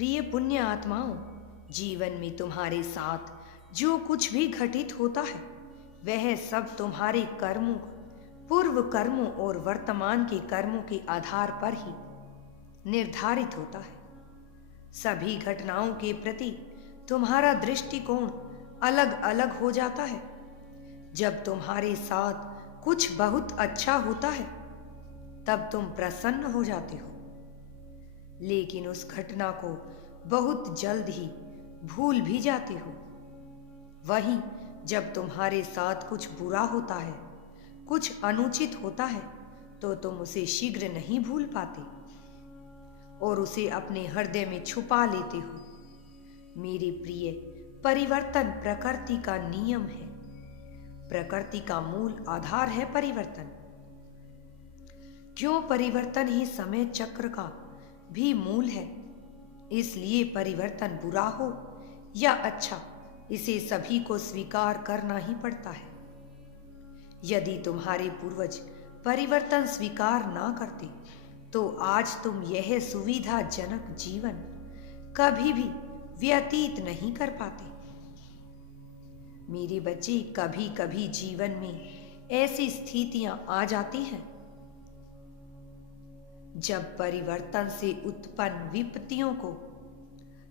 प्रिय पुण्य आत्माओं, जीवन में तुम्हारे साथ जो कुछ भी घटित होता है वह सब तुम्हारे कर्मों, पूर्व कर्मों और वर्तमान के कर्मों के आधार पर ही निर्धारित होता है। सभी घटनाओं के प्रति तुम्हारा दृष्टिकोण अलग अलग हो जाता है। जब तुम्हारे साथ कुछ बहुत अच्छा होता है तब तुम प्रसन्न हो जाते हो, लेकिन उस घटना को बहुत जल्द ही भूल भी जाते हो। वहीं जब तुम्हारे साथ कुछ बुरा होता है, कुछ अनुचित होता है, तो तुम उसे शीघ्र नहीं भूल पाते और उसे अपने हृदय में छुपा लेते हो। मेरे प्रिय, परिवर्तन प्रकृति का नियम है। प्रकृति का मूल आधार है परिवर्तन। क्यों? परिवर्तन ही समय चक्र का भी मूल है। इसलिए परिवर्तन बुरा हो या अच्छा, इसे सभी को स्वीकार करना ही पड़ता है। यदि तुम्हारे पूर्वज परिवर्तन स्वीकार ना करते तो आज तुम यह सुविधाजनक जीवन कभी भी व्यतीत नहीं कर पाते। मेरे बच्चे, कभी कभी जीवन में ऐसी स्थितियां आ जाती हैं जब परिवर्तन से उत्पन्न विपत्तियों को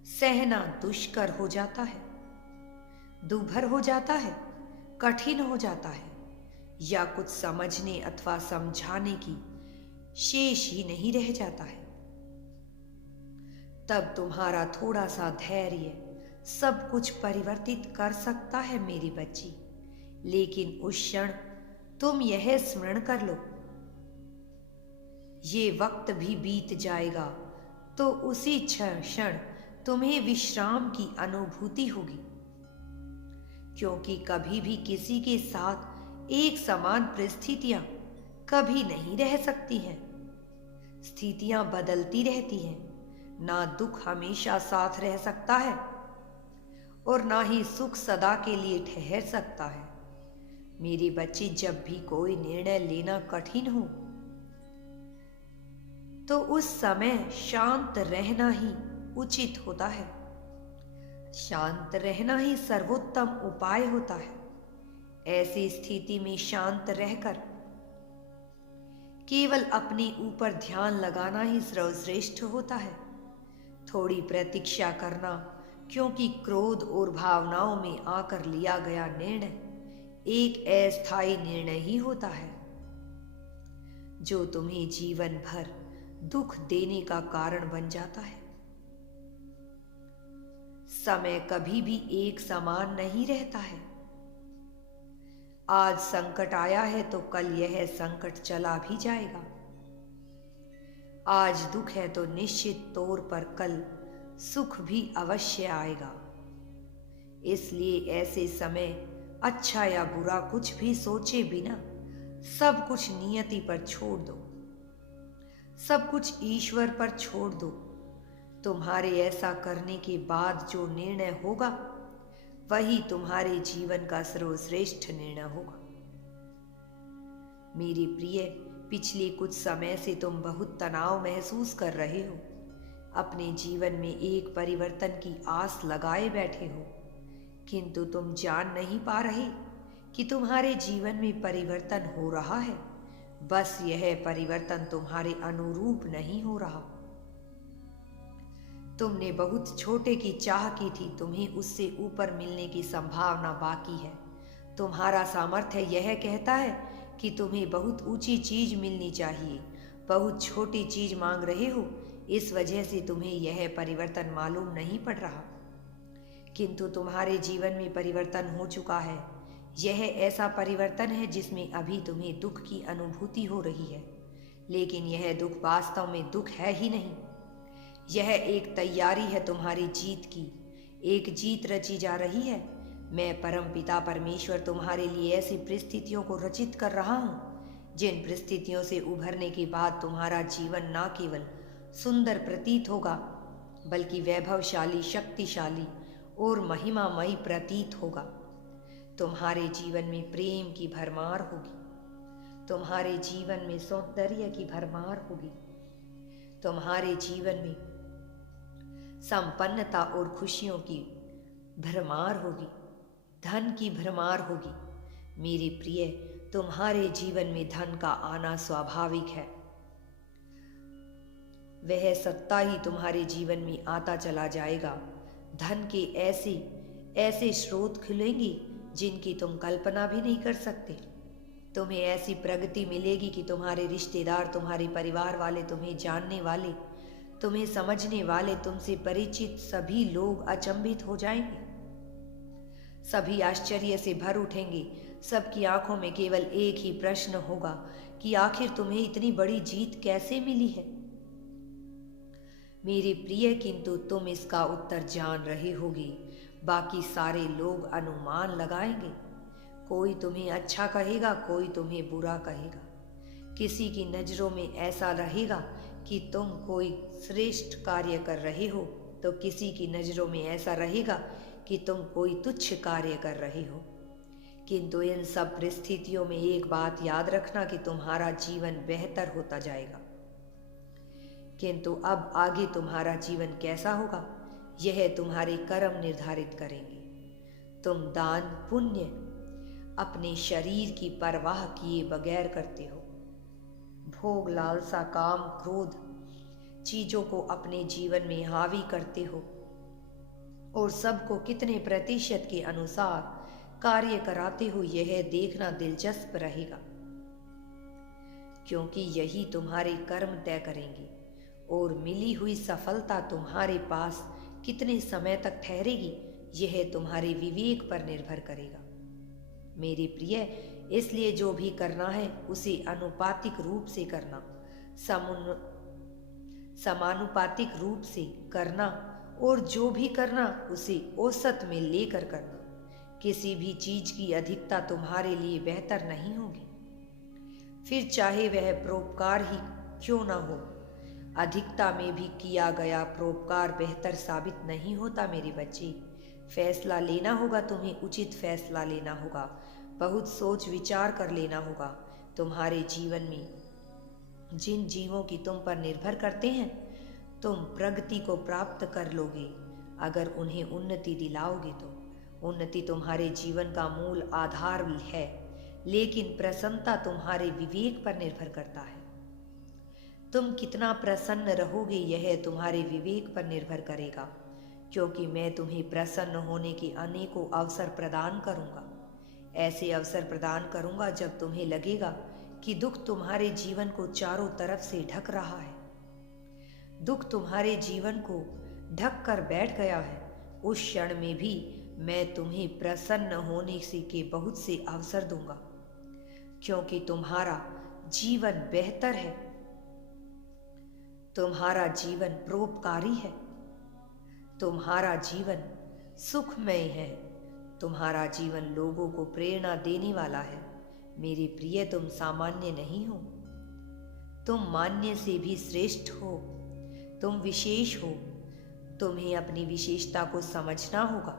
सहना दुष्कर हो जाता है, दूभर हो जाता है, कठिन हो जाता है, या कुछ समझने अथवा समझाने की शेष ही नहीं रह जाता है। तब तुम्हारा थोड़ा सा धैर्य सब कुछ परिवर्तित कर सकता है मेरी बच्ची। लेकिन उस क्षण तुम यह स्मरण कर लो, ये वक्त भी बीत जाएगा तो उसी क्षण तुम्हें विश्राम की अनुभूति होगी, क्योंकि कभी भी किसी के साथ एक समान परिस्थितियां कभी नहीं रह सकती हैं। स्थितियां बदलती रहती हैं। ना दुख हमेशा साथ रह सकता है और ना ही सुख सदा के लिए ठहर सकता है। मेरे बच्चे, जब भी कोई निर्णय लेना कठिन हो तो उस समय शांत रहना ही उचित होता है। शांत रहना ही सर्वोत्तम उपाय होता है। ऐसी स्थिति में शांत रहकर केवल अपने ऊपर ध्यान लगाना ही सर्वश्रेष्ठ होता है। थोड़ी प्रतीक्षा करना, क्योंकि क्रोध और भावनाओं में आकर लिया गया निर्णय एक अस्थायी निर्णय ही होता है जो तुम्हें जीवन भर दुख देने का कारण बन जाता है। समय कभी भी एक समान नहीं रहता है। आज संकट आया है तो कल यह संकट चला भी जाएगा। आज दुख है तो निश्चित तौर पर कल सुख भी अवश्य आएगा। इसलिए ऐसे समय अच्छा या बुरा कुछ भी सोचे बिना सब कुछ नियति पर छोड़ दो, सब कुछ ईश्वर पर छोड़ दो। तुम्हारे ऐसा करने के बाद जो निर्णय होगा वही तुम्हारे जीवन का सर्वश्रेष्ठ निर्णय होगा। मेरी प्रिय, पिछले कुछ समय से तुम बहुत तनाव महसूस कर रहे हो। अपने जीवन में एक परिवर्तन की आस लगाए बैठे हो, किंतु तुम जान नहीं पा रहे कि तुम्हारे जीवन में परिवर्तन हो रहा है। बस यह परिवर्तन तुम्हारे अनुरूप नहीं हो रहा। तुमने बहुत छोटे की चाह की थी, तुम्हें उससे ऊपर मिलने की संभावना बाकी है। तुम्हारा सामर्थ्य यह कहता है कि तुम्हें बहुत ऊंची चीज मिलनी चाहिए, बहुत छोटी चीज मांग रहे हो। इस वजह से तुम्हें यह परिवर्तन मालूम नहीं पड़ रहा, किंतु तुम्हारे जीवन में परिवर्तन हो चुका है। यह ऐसा परिवर्तन है जिसमें अभी तुम्हें दुख की अनुभूति हो रही है, लेकिन यह दुख वास्तव में दुख है ही नहीं। यह एक तैयारी है तुम्हारी जीत की। एक जीत रची जा रही है। मैं परमपिता परमेश्वर तुम्हारे लिए ऐसी परिस्थितियों को रचित कर रहा हूँ जिन परिस्थितियों से उभरने के बाद तुम्हारा जीवन न केवल सुंदर प्रतीत होगा बल्कि वैभवशाली, शक्तिशाली और महिमामयी प्रतीत होगा। तुम्हारे जीवन में प्रेम की भरमार होगी, तुम्हारे जीवन में सौंदर्य की भरमार होगी, तुम्हारे जीवन में संपन्नता और खुशियों की भरमार होगी, धन की भरमार होगी। मेरे प्रिय, तुम्हारे जीवन में धन का आना स्वाभाविक है। वह सत्ता ही तुम्हारे जीवन में आता चला जाएगा। धन के ऐसे ऐसे स्रोत खुलेंगे जिनकी तुम कल्पना भी नहीं कर सकते। तुम्हें ऐसी प्रगति मिलेगी कि तुम्हारे रिश्तेदार, तुम्हारे परिवार वाले, तुम्हें जानने वाले, तुम्हें समझने वाले, तुमसे परिचित सभी लोग अचंभित हो जाएंगे। सभी आश्चर्य से भर उठेंगे। सबकी आंखों में केवल एक ही प्रश्न होगा कि आखिर तुम्हें इतनी बड़ी जीत कैसे मिली है। मेरे प्रिय, किंतु तुम इसका उत्तर जान रहे होगे। बाकी सारे लोग अनुमान लगाएंगे। कोई तुम्हें अच्छा कहेगा, कोई तुम्हें बुरा कहेगा। किसी की नज़रों में ऐसा रहेगा कि तुम कोई श्रेष्ठ कार्य कर रहे हो, तो किसी की नज़रों में ऐसा रहेगा कि तुम कोई तुच्छ कार्य कर रहे हो। किंतु इन सब परिस्थितियों में एक बात याद रखना कि तुम्हारा जीवन बेहतर होता जाएगा। किंतु अब आगे तुम्हारा जीवन कैसा होगा, यह तुम्हारे कर्म निर्धारित करेंगे। तुम दान पुण्य अपने शरीर की परवाह किए बगैर करते हो। भोग, लालसा, काम, क्रोध चीजों को अपने जीवन में हावी करते हो और सबको कितने प्रतिशत के अनुसार कार्य कराते हो, यह देखना दिलचस्प रहेगा, क्योंकि यही तुम्हारे कर्म तय करेंगे और मिली हुई सफलता तुम्हारे पास कितने समय तक ठहरेगी, यह तुम्हारे विवेक पर निर्भर करेगा। मेरे प्रिय, इसलिए जो भी करना है उसे अनुपातिक रूप से करना, समानुपातिक रूप से करना, और जो भी करना उसे औसत में लेकर करना। किसी भी चीज की अधिकता तुम्हारे लिए बेहतर नहीं होगी, फिर चाहे वह परोपकार ही क्यों ना हो। अधिकता में भी किया गया परोपकार बेहतर साबित नहीं होता। मेरे बच्चे, फैसला लेना होगा, तुम्हें उचित फैसला लेना होगा, बहुत सोच विचार कर लेना होगा। तुम्हारे जीवन में जिन जीवों की तुम पर निर्भर करते हैं, तुम प्रगति को प्राप्त कर लोगे अगर उन्हें उन्नति दिलाओगे तो। उन्नति तुम्हारे जीवन का मूल आधार है, लेकिन प्रसन्नता तुम्हारे विवेक पर निर्भर करता है। तुम कितना प्रसन्न रहोगे यह तुम्हारे विवेक पर निर्भर करेगा, क्योंकि मैं तुम्हें प्रसन्न होने के अनेकों अवसर प्रदान करूंगा। ऐसे अवसर प्रदान करूंगा जब तुम्हें लगेगा कि दुख तुम्हारे जीवन को चारों तरफ से ढक रहा है, दुख तुम्हारे जीवन को ढक कर बैठ गया है। उस क्षण में भी मैं तुम्हें प्रसन्न होने से के बहुत से अवसर दूंगा, क्योंकि तुम्हारा जीवन बेहतर है, तुम्हारा जीवन परोपकारी है, तुम्हारा जीवन सुखमय है, तुम्हारा जीवन लोगों को प्रेरणा देने वाला है। मेरे प्रिय, तुम सामान्य नहीं हो, तुम मान्य से भी श्रेष्ठ हो, तुम विशेष हो। तुम्हें अपनी विशेषता को समझना होगा।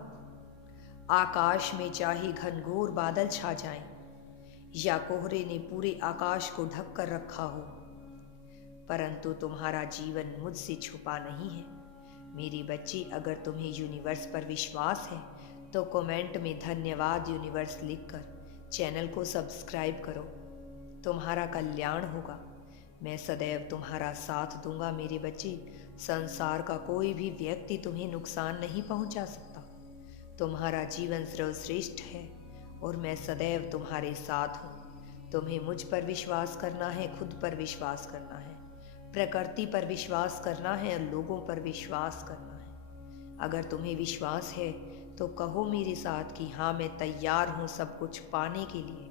आकाश में चाहे घनघोर बादल छा जाएं या कोहरे ने पूरे आकाश को ढक कर रखा हो, परंतु तुम्हारा जीवन मुझसे छुपा नहीं है। मेरे बच्चे, अगर तुम्हें यूनिवर्स पर विश्वास है तो कमेंट में धन्यवाद यूनिवर्स लिखकर चैनल को सब्सक्राइब करो। तुम्हारा कल्याण होगा। मैं सदैव तुम्हारा साथ दूंगा। मेरे बच्चे, संसार का कोई भी व्यक्ति तुम्हें नुकसान नहीं पहुंचा सकता। तुम्हारा जीवन सर्वश्रेष्ठ है और मैं सदैव तुम्हारे साथ हूँ। तुम्हें मुझ पर विश्वास करना है, खुद पर विश्वास करना है, प्रकृति पर विश्वास करना है, लोगों पर विश्वास करना है। अगर तुम्हें विश्वास है तो कहो मेरे साथ कि हाँ, मैं तैयार हूँ सब कुछ पाने के लिए।